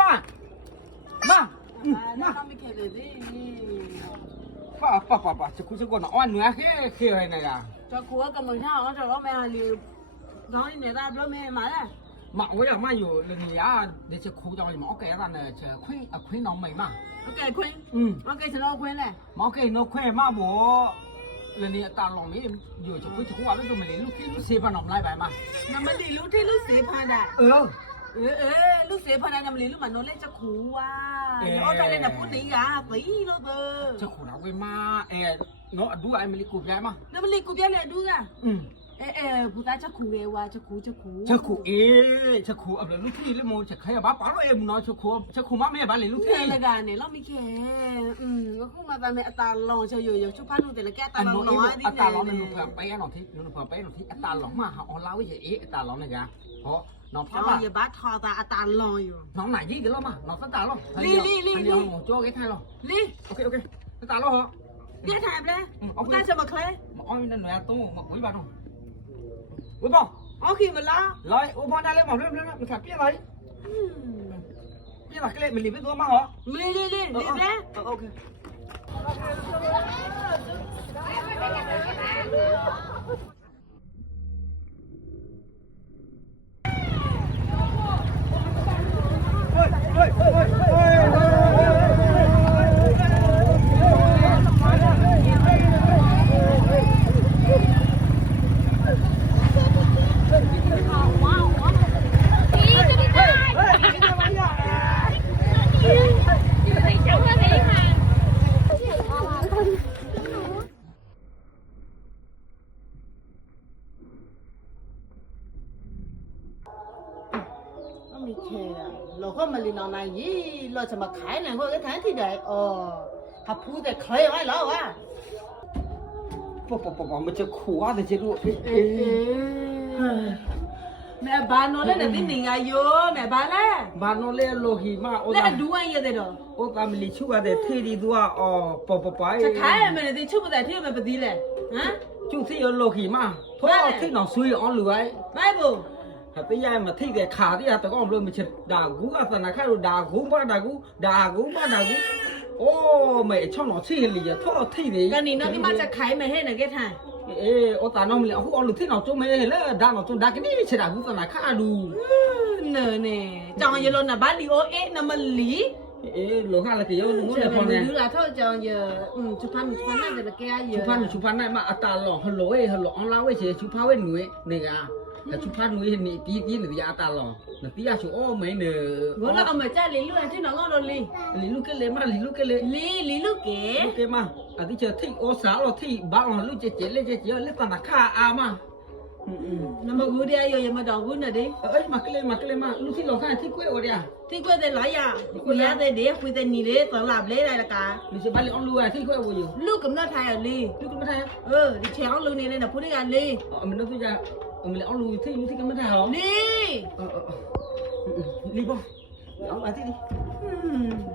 มามามาฟ้าฟ้าฟ้าป้าจะคุยสักคนอ่อนเหนือแค่แค่ไหนกันจะคุยกับมึงเช้าจะรอแม่หลีน้อยเนี่ยได้รอเมย์มาแล้วมาเว้ยมาอยู่เรื่องนี้อ่ะเดี๋ยวจะคุยกับมึงโอเคละเนี้ยจะคุยอะคุยน้องเมย์มาโอเคคุยอืมโอเคฉันรองคุยเลยมาโอเคน้องคุยมาบ่เรื่องนี้ตาลองนี้อยู่ จะคุยจะคุยว่าเรื่องตัวเมียนลูกที่ลูกเสียพันนมไล่ไปมามันไม่ดีลูกที่ลูกเสียพันมได้เออเออเออลูกเสือพนันน้ำลีลูกมันโนเล่จะขู่ว่าเออแต่เล่นพูดนี้อ่ะปีรลเบอร์จะขู่เราไปมาเออเนาะดูไอ้มัลิกูบยังมั้งน้ำลิกูบยังเลยดูอ่ะอืมเออเออพูดตาจะขู่เลยว่าจะขู่จะขู่จะขู่เออจะขู่เอาเลยลูกที่ลูกมูจะใครบ้าป๋าเราเองมึงเนาะจะขู่จะขู่มากไม่เอบ้าเลยลูกที่เนี่ลกันเนี่ยเราไม่แค่อืม ก็คงมาตามแม่ตาหลงเฉยอยู่ชุบพันธุ์แต่ละแก่ตาหน้อยดี่ยตาหลงันห่มเพื่อนไปหนุ่มที่อตาหลงมาเอาเลาไว้เฉยตาหลงเลยจ้ะเพราะ nó phá, phá. Bát bát à mà giờ bắt họ ta ta lòi rồi nó nảy gì cái lo mà nó phát ta lo li li li li cho cái thay lo li ok ok cái ừ, okay. ta lo hả biết thay đấy ok ta sẽ mặc lấy mà ôi nên nói tung mà quý bà không quý bà ok mà lo lo quý bà đang lên mà lên lên mà thay biết lấy biết là cái này mình liền biết luôn hả li li li li ok ลูกมาลีนอนยี่เราจะมาขายนะพวกทนที่ได้เออถ้าพูดจะ่เคยไว้แล้วว่าปปปปมันจะขู่ว่าจะรู้เอ๊ะแม่บ้านนู้นเนี่ยที่นิงอายุแม่บ้านเนี่บ้านนู้นเลยโลหิมาโอ้ยแล้วดูอะไรเดี๋ยวโอ้ตามลีชูว่าเด็กที่ดีตัวอปอปปปไปจะขายมันเลยชูไม่ได้ที่มันปม่ดีเลยฮะจุ๊บที่โลหิมาเพราะที่น้องซุยอ๋อรวยไม่บุဟာတရားမထိတ်တဲ့ခါတရားတကောင်းဘလို့မချစ်ဒါဂူကသနာခါလို့ဒါဂူပါဒါဂူဒါဂူပါဒါဂူအိုးမေချောင်းတော်ချင်းလီရထော်ထိတ်တယ်ကနေနော်ဒီမှာချခိုင်းမဟဲ့နဲ့ကဲထိုင်းအေးအော်တာနော်မလေးအခုအလုပ်သိတော့ကျုံးမဲလဲဒါတော့ကျုံးဒါကနေချတာဂူသနာခါလူနော်နေကြောင်းရလို့နဘာလီအိုအေးနမလီเออโลหะละเกยงูเนพอเนี่ยดูละท่อจองเยอืมชุพันชุพันน่ะจะเกยอ่ะชุพันชุพันน่ะมาอตาลอฮัลโหลเอ้ยฮัลโหลออนไลน์เว้ยชุพันเว้ยหนูเนี่ยนี่กาแต่ชุดพัดนุ้ยมีตีตีหรือยาตาลองนี่ตีอาชูโอ้ไม่เนอวันละเอามาจ้าลิลูกอันที่น้องเราลีลิลูกเกลมาลิลูกเกลลีลิลูกเกลลูกเกลมาอันที่เจอที่โอ้สาวเราที่บ้านเราลูกเจเจเล่เจเจเล่ตานาคาอามา嗯嗯，那么我俩要也没照顾那的，哎，马克雷马克雷马，露西老汉太贵我俩，太贵在哪呀？回家在的，回在你的，咱拉不来来了噶。你是把你俺路啊，太贵我有。路怎么太呀哩？路怎么太呀？呃，你去俺路那里那铺里干哩？哦，我们那都家，我们俩俺路太路太怎么太好？哩。哦哦哦，你不，俺来这里。嗯。